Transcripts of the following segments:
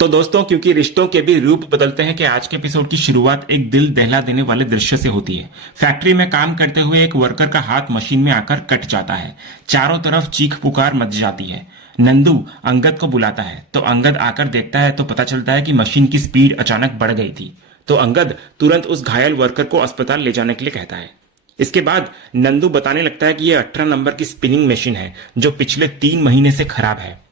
तो दोस्तों, क्योंकि रिश्तों के भी रूप बदलते हैं कि आज के एपिसोड की शुरुआत एक दिल दहला देने वाले दृश्य से होती है। फैक्ट्री में काम करते हुए एक वर्कर का हाथ मशीन में आकर कट जाता है। चारों तरफ चीख पुकार मच जाती है। नंदू अंगद को बुलाता है तो अंगद आकर देखता है तो पता चलता है कि मशीन की स्पीड अचानक बढ़ गई थी। तो अंगद तुरंत उस घायल वर्कर को अस्पताल ले जाने के लिए कहता है। इसके बाद नंदू बताने लगता है कि यह 18 नंबर की स्पिनिंग मशीन है जो पिछले 3 महीने से खराब है।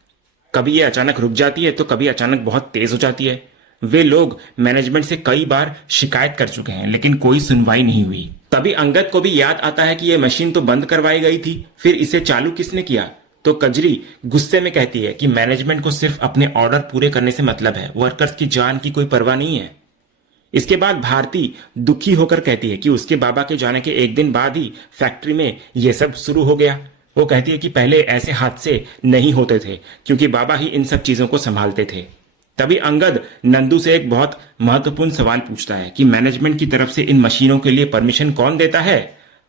कभी ये अचानक रुक जाती है तो कभी अचानक बहुत तेज हो जाती है। वे लोग मैनेजमेंट से कई बार शिकायत कर चुके हैं लेकिन कोई सुनवाई नहीं हुई। तभी अंगद को भी याद आता है कि यह मशीन तो बंद करवाई गई थी, फिर इसे चालू किसने किया। तो कजरी गुस्से में कहती है कि मैनेजमेंट को सिर्फ अपने ऑर्डर पूरे करने से मतलब है, वर्कर्स की जान की कोई परवाह नहीं है। इसके बाद भारती दुखी होकर कहती है कि उसके बाबा के जाने के एक दिन बाद ही फैक्ट्री में यह सब शुरू हो गया। वो कहती है कि पहले ऐसे हादसे नहीं होते थे क्योंकि बाबा ही इन सब चीजों को संभालते थे। तभी अंगद नंदू से एक बहुत महत्वपूर्ण सवाल पूछता है कि मैनेजमेंट की तरफ से इन मशीनों के लिए परमिशन कौन देता है।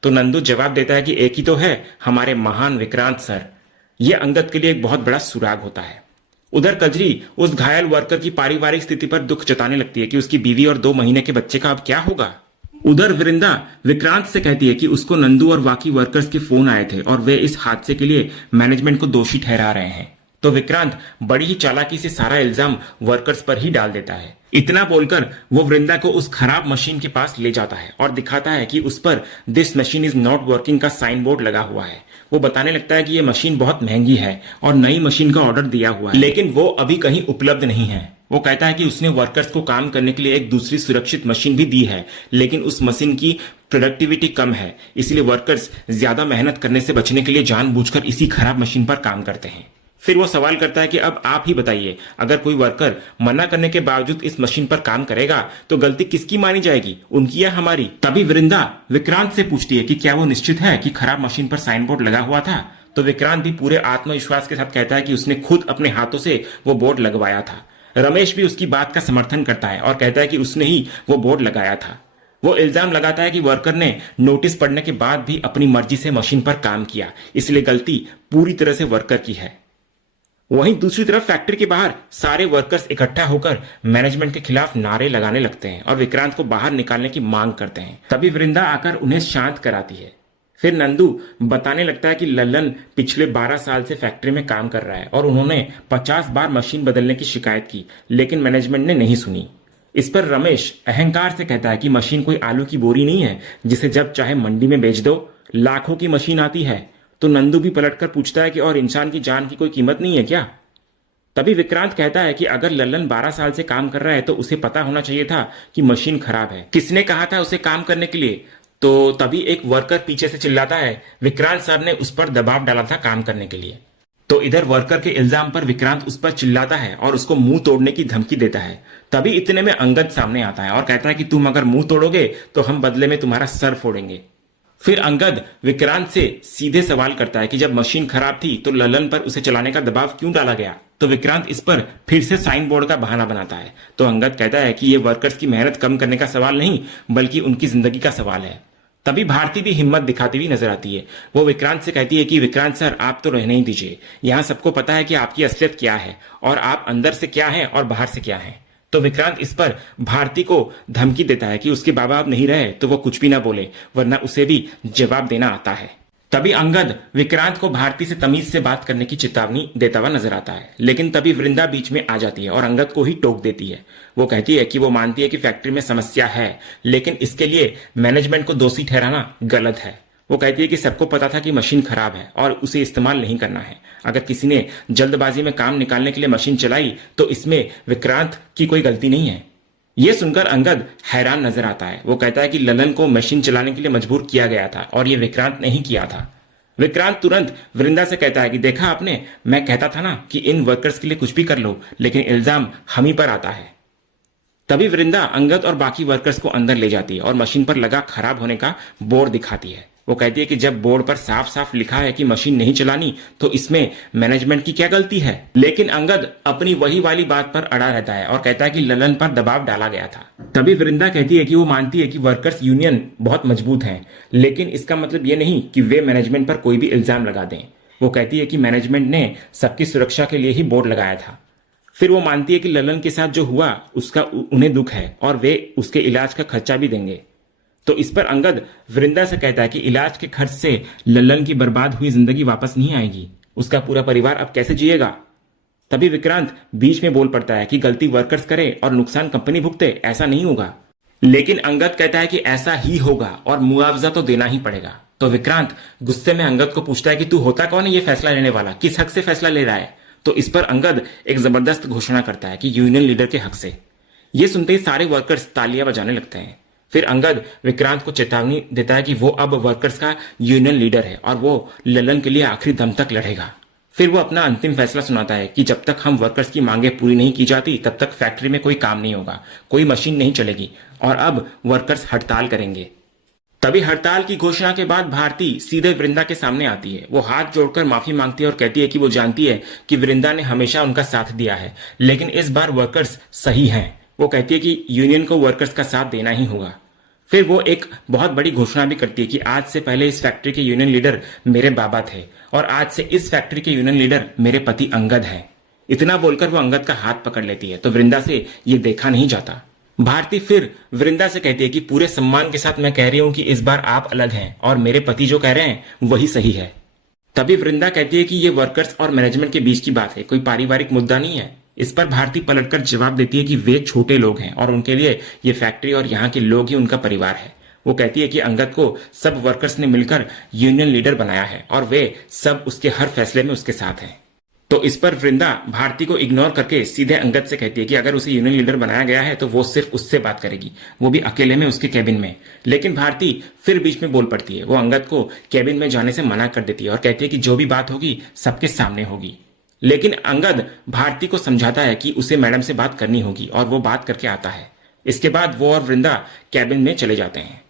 तो नंदू जवाब देता है कि एक ही तो है, हमारे महान विक्रांत सर। यह अंगद के लिए एक बहुत बड़ा सुराग होता है। उधर कजरी उस घायल वर्कर की पारिवारिक स्थिति पर दुख जताने लगती है कि उसकी बीवी और 2 महीने के बच्चे का अब क्या होगा। उधर वृंदा विक्रांत से कहती है कि उसको नंदू और बाकी वर्कर्स के फोन आए थे और वे इस हादसे के लिए मैनेजमेंट को दोषी ठहरा रहे हैं। तो विक्रांत बड़ी ही चालाकी से सारा इल्जाम वर्कर्स पर ही डाल देता है। इतना बोलकर वो वृंदा को उस खराब मशीन के पास ले जाता है और दिखाता है कि उस पर this machine is not working का साइन बोर्ड लगा हुआ है। वो बताने लगता है कि ये मशीन बहुत महंगी है और नई मशीन का ऑर्डर दिया हुआ है लेकिन वो अभी कहीं उपलब्ध नहीं है। वो कहता है कि उसने वर्कर्स को काम करने के लिए एक दूसरी सुरक्षित मशीन भी दी है लेकिन उस मशीन की प्रोडक्टिविटी कम है, इसलिए वर्कर्स ज्यादा मेहनत करने से बचने के लिए जानबूझकर इसी खराब मशीन पर काम करते हैं। फिर वो सवाल करता है कि अब आप ही बताइए, अगर कोई वर्कर मना करने के बावजूद इस मशीन पर काम करेगा तो गलती किसकी मानी जाएगी, उनकी या हमारी। तभी वृंदा विक्रांत से पूछती है कि क्या वो निश्चित है कि खराब मशीन पर साइन बोर्ड लगा हुआ था। तो विक्रांत भी पूरे आत्मविश्वास के साथ कहता है कि उसने खुद अपने हाथों से वो बोर्ड लगवाया था। रमेश भी उसकी बात का समर्थन करता है और कहता है कि उसने ही वो बोर्ड लगाया था। वो इल्जाम लगाता है कि वर्कर ने नोटिस पढ़ने के बाद भी अपनी मर्जी से मशीन पर काम किया, इसलिए गलती पूरी तरह से वर्कर की है। वहीं दूसरी तरफ फैक्ट्री के बाहर सारे वर्कर्स इकट्ठा होकर मैनेजमेंट के खिलाफ नारे लगाने लगते हैं और विक्रांत को बाहर निकालने की मांग करते हैं। तभी वृंदा आकर उन्हें शांत कराती है। फिर नंदू बताने लगता है कि लल्लन पिछले 12 साल से फैक्ट्री में काम कर रहा है और उन्होंने 50 बार मशीन बदलने की शिकायत की लेकिन मैनेजमेंट ने नहीं सुनी। इस पर रमेश अहंकार से कहता है कि मशीन कोई आलू की बोरी नहीं है जिसे जब चाहे मंडी में बेच दो, लाखों की मशीन आती है। तो नंदू भी पलटकर पूछता है कि और इंसान की जान की कोई कीमत नहीं है क्या। तभी विक्रांत कहता है कि अगर लल्लन 12 साल से काम कर रहा है तो उसे पता होना चाहिए था कि मशीन खराब है। किसने कहा था उसे काम करने के लिए। तो तभी एक वर्कर पीछे से चिल्लाता है विक्रांत सर ने उस पर दबाव डाला था काम करने के लिए। तो इधर वर्कर के इल्जाम पर विक्रांत उस पर चिल्लाता है और उसको मुंह तोड़ने की धमकी देता है। तभी इतने में अंगद सामने आता है और कहता है कि तुम अगर मुंह तोड़ोगे तो हम बदले में तुम्हारा सर फोड़ेंगे। फिर अंगद विक्रांत से सीधे सवाल करता है कि जब मशीन खराब थी तो ललन पर उसे चलाने का दबाव क्यों डाला गया। तो विक्रांत इस पर फिर से साइन बोर्ड का बहाना बनाता है। तो अंगद कहता है कि यह वर्कर्स की मेहनत कम करने का सवाल नहीं बल्कि उनकी जिंदगी का सवाल है। तभी भारती भी हिम्मत दिखाती हुई नजर आती है। वो विक्रांत से कहती है कि विक्रांत सर आप तो रहने ही दीजिए, यहाँ सबको पता है कि आपकी असलियत क्या है और आप अंदर से क्या है और बाहर से क्या है। तो विक्रांत इस पर भारती को धमकी देता है कि उसके बाबा अब नहीं रहे तो वो कुछ भी ना बोले वरना उसे भी जवाब देना आता है। तभी अंगद विक्रांत को भारती से तमीज से बात करने की चेतावनी देता हुआ नजर आता है लेकिन तभी वृंदा बीच में आ जाती है और अंगद को ही टोक देती है। वो कहती है कि वो मानती है कि फैक्ट्री में समस्या है लेकिन इसके लिए मैनेजमेंट को दोषी ठहराना गलत है। वो कहती है कि सबको पता था कि मशीन खराब है और उसे इस्तेमाल नहीं करना है। अगर किसी ने जल्दबाजी में काम निकालने के लिए मशीन चलाई तो इसमें विक्रांत की कोई गलती नहीं है। यह सुनकर अंगद हैरान नजर आता है। वो कहता है कि ललन को मशीन चलाने के लिए मजबूर किया गया था और यह विक्रांत ने ही किया था। विक्रांत तुरंत वृंदा से कहता है कि देखा आपने, मैं कहता था ना कि इन वर्कर्स के लिए कुछ भी कर लो लेकिन इल्जाम हम ही पर आता है। तभी वृंदा अंगद और बाकी वर्कर्स को अंदर ले जाती है और मशीन पर लगा खराब होने का बोर्ड दिखाती है। वो कहती है कि जब बोर्ड पर साफ साफ लिखा है कि मशीन नहीं चलानी तो इसमें मैनेजमेंट की क्या गलती है। लेकिन अंगद अपनी वही वाली बात पर अड़ा रहता है और कहता है कि ललन पर दबाव डाला गया था। तभी वृंदा कहती है कि वो मानती है कि वर्कर्स यूनियन बहुत मजबूत है लेकिन इसका मतलब ये नहीं कि वे मैनेजमेंट पर कोई भी इल्जाम लगा दें। वो कहती है कि मैनेजमेंट ने सबकी सुरक्षा के लिए ही बोर्ड लगाया था। फिर वो मानती है कि ललन के साथ जो हुआ उसका उन्हें दुख है और वे उसके इलाज का खर्चा भी देंगे। तो इस पर अंगद वृंदा से कहता है कि इलाज के खर्च से ललन की बर्बाद हुई जिंदगी वापस नहीं आएगी, उसका पूरा परिवार अब कैसे जिएगा। तभी विक्रांत बीच में बोल पड़ता है कि गलती वर्कर्स करे और नुकसान कंपनी भुगते, ऐसा नहीं होगा। लेकिन अंगद कहता है कि ऐसा ही होगा और मुआवजा तो देना ही पड़ेगा। तो विक्रांत गुस्से में अंगद को पूछता है कि तू होता कौन है ये फैसला लेने वाला, किस हक से फैसला ले रहा है। तो इस पर अंगद एक जबरदस्त घोषणा करता है कि यूनियन लीडर के हक से। ये सुनते ही सारे वर्कर्स तालियां बजाने लगते हैं। फिर अंगद विक्रांत को चेतावनी देता है कि वो अब वर्कर्स का यूनियन लीडर है और वो ललन के लिए आखिरी दम तक लड़ेगा। फिर वो अपना अंतिम फैसला सुनाता है कि जब तक हम वर्कर्स की मांगे पूरी नहीं की जाती तब तक फैक्ट्री में कोई काम नहीं होगा, कोई मशीन नहीं चलेगी और अब वर्कर्स हड़ताल करेंगे। तभी हड़ताल की घोषणा के बाद भारती सीधे वृंदा के सामने आती है। वो हाथ जोड़कर माफी मांगती है और कहती है कि वो जानती है कि वृंदा ने हमेशा उनका साथ दिया है, लेकिन इस बार वर्कर्स सही हैं। वो कहती है कि यूनियन को वर्कर्स का साथ देना ही होगा। फिर वो एक बहुत बड़ी घोषणा भी करती है कि आज से पहले इस फैक्ट्री के यूनियन लीडर मेरे बाबा थे और आज से इस फैक्ट्री के यूनियन लीडर मेरे पति अंगद हैं। इतना बोलकर वो अंगद का हाथ पकड़ लेती है। तो वृंदा से ये देखा नहीं जाता। भारती फिर वृंदा से कहती है कि पूरे सम्मान के साथ मैं कह रही हूं कि इस बार आप अलग हैं और मेरे पति जो कह रहे हैं वही सही है। तभी वृंदा कहती है कि ये वर्कर्स और मैनेजमेंट के बीच की बात है, कोई पारिवारिक मुद्दा नहीं है। इस पर भारती पलटकर जवाब देती है कि वे छोटे लोग हैं और उनके लिए ये फैक्ट्री और यहाँ के लोग ही उनका परिवार है। वो कहती है कि अंगद को सब वर्कर्स ने मिलकर यूनियन लीडर बनाया है और वे सब उसके हर फैसले में उसके साथ हैं। तो इस पर वृंदा भारती को इग्नोर करके सीधे अंगद से कहती है कि अगर उसे यूनियन लीडर बनाया गया है तो वो सिर्फ उससे बात करेगी, वो भी अकेले में उसके कैबिन में। लेकिन भारती फिर बीच में बोल पड़ती है। वो अंगद को कैबिन में जाने से मना कर देती है और कहती है कि जो भी बात होगी सबके सामने होगी। लेकिन अंगद भारती को समझाता है कि उसे मैडम से बात करनी होगी और वो बात करके आता है। इसके बाद वो और वृंदा कैबिन में चले जाते हैं।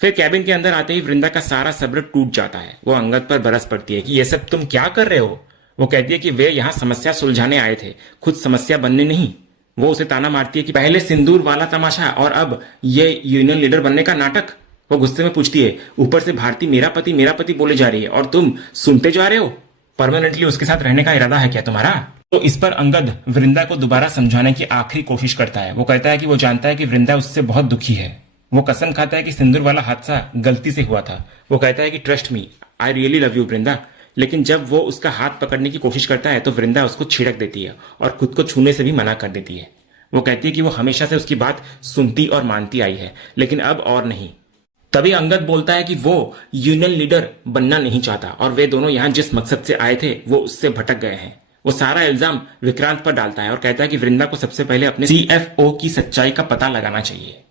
फिर कैबिन के अंदर आते ही वृंदा का सारा सब्र टूट जाता है। वो अंगद पर बरस पड़ती है कि ये सब तुम क्या कर रहे हो। वो कहती है कि वे यहाँ समस्या सुलझाने आए थे, खुद समस्या बनने नहीं। वो उसे ताना मारती है कि पहले सिंदूर वाला तमाशा और अब ये यूनियन लीडर बनने का नाटक। वो गुस्से में पूछती है, ऊपर से भारती मेरा पति बोले जा रही है और तुम सुनते जा रहे हो। परमानेंटली उसके साथ रहने का इरादा है क्या तुम्हारा। तो इस पर अंगद वृंदा को दोबारा समझाने की आखिरी कोशिश करता है। वो कहता है कि वो जानता है कि वृंदा उससे बहुत दुखी है। वो कसम खाता है कि सिंदूर वाला हादसा गलती से हुआ था। वो कहता है कि trust me, I really love you Vrinda. लेकिन जब वो उसका हाथ पकड़ने की कोशिश करता है तो वृंदा उसको छिड़क देती है और खुद को छूने से भी मना कर देती है। वो कहती है कि वो हमेशा से उसकी बात सुनती और मानती आई है, लेकिन अब और नहीं। तभी अंगद बोलता है कि वो यूनियन लीडर बनना नहीं चाहता और वे दोनों यहाँ जिस मकसद से आए थे वो उससे भटक गए हैं। वो सारा इल्जाम विक्रांत पर डालता है और कहता है कि वृंदा को सबसे पहले अपने CFO की सच्चाई का पता लगाना चाहिए।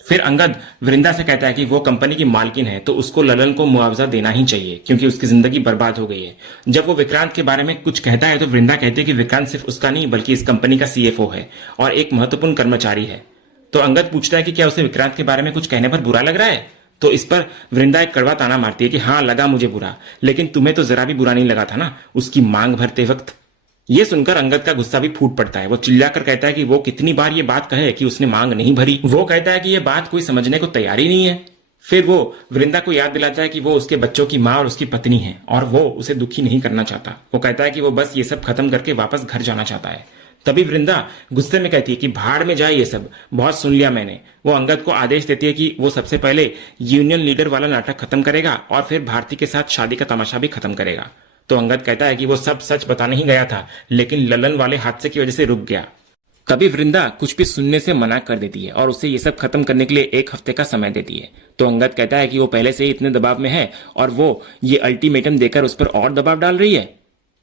फिर अंगद वृंदा से कहता है कि वो कंपनी की मालकिन है तो उसको ललन को मुआवजा देना ही चाहिए क्योंकि उसकी जिंदगी बर्बाद हो गई है। जब वो विक्रांत के बारे में कुछ कहता है तो वृंदा कहती है कि विक्रांत सिर्फ उसका नहीं बल्कि इस कंपनी का CFO है और एक महत्वपूर्ण कर्मचारी है। तो अंगद पूछता है कि क्या उसे विक्रांत के बारे में कुछ कहने पर बुरा लग रहा है। तो इस पर वृंदा एक कड़वा ताना मारती है कि हाँ लगा मुझे बुरा, लेकिन तुम्हें तो जरा भी बुरा नहीं लगा था ना उसकी मांग भरते वक्त। ये सुनकर अंगद का गुस्सा भी फूट पड़ता है। वो चिल्लाकर कहता है कि वो कितनी बार ये बात कहे कि उसने मांग नहीं भरी। वो कहता है कि ये बात कोई समझने को तैयार ही नहीं है। फिर वो वृंदा को याद दिलाता है कि वो उसके बच्चों की माँ और उसकी पत्नी है और वो उसे दुखी नहीं करना चाहता। वो कहता है कि वो बस ये सब खत्म करके वापस घर जाना चाहता है। तभी वृंदा गुस्से में कहती है कि भाड़ में जाए ये सब, बहुत सुन लिया मैंने। वो अंगद को आदेश देती है कि वो सबसे पहले यूनियन लीडर वाला नाटक खत्म करेगा और फिर भारती के साथ शादी का तमाशा भी खत्म करेगा। तो अंगद कहता है कि वो सब सच बताने ही गया था लेकिन ललन वाले हादसे की वजह से रुक गया। तभी वृंदा कुछ भी सुनने से मना कर देती है और उसे ये सब खत्म करने के लिए 1 हफ्ते का समय देती है। तो अंगद कहता है कि वो पहले से ही इतने दबाव में है और वो ये अल्टीमेटम देकर उस पर और दबाव डाल रही है।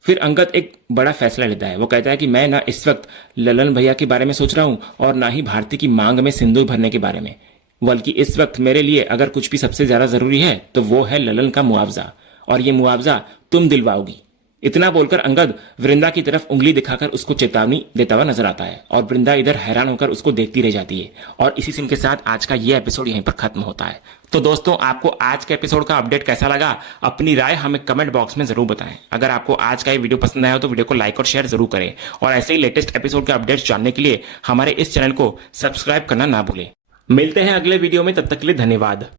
फिर अंगद एक बड़ा फैसला लेता है। वो कहता है कि मैं ना इस वक्त ललन भैया के बारे में सोच रहा हूं और ना ही भारती की मांग में सिंदूर भरने के बारे में, बल्कि इस वक्त मेरे लिए अगर कुछ भी सबसे ज्यादा जरूरी है तो वो है ललन का मुआवजा, और ये मुआवजा तुम दिलवाओगी। इतना बोलकर अंगद वृंदा की तरफ उंगली दिखाकर उसको चेतावनी देता हुआ नजर आता है और वृंदा इधर हैरान होकर उसको देखती रह जाती है। और इसी सीन के साथ आज का ये एपिसोड यहीं पर खत्म होता है। तो दोस्तों, आपको आज के एपिसोड का अपडेट कैसा लगा, अपनी राय हमें कमेंट बॉक्स में जरूर बताएं। अगर आपको आज का ये वीडियो पसंद आया हो तो वीडियो को लाइक और शेयर जरूर करें और ऐसे ही लेटेस्ट एपिसोड के अपडेट्स जानने के लिए हमारे इस चैनल को सब्सक्राइब करना ना भूलें। मिलते हैं अगले वीडियो में, तब तक के लिए धन्यवाद।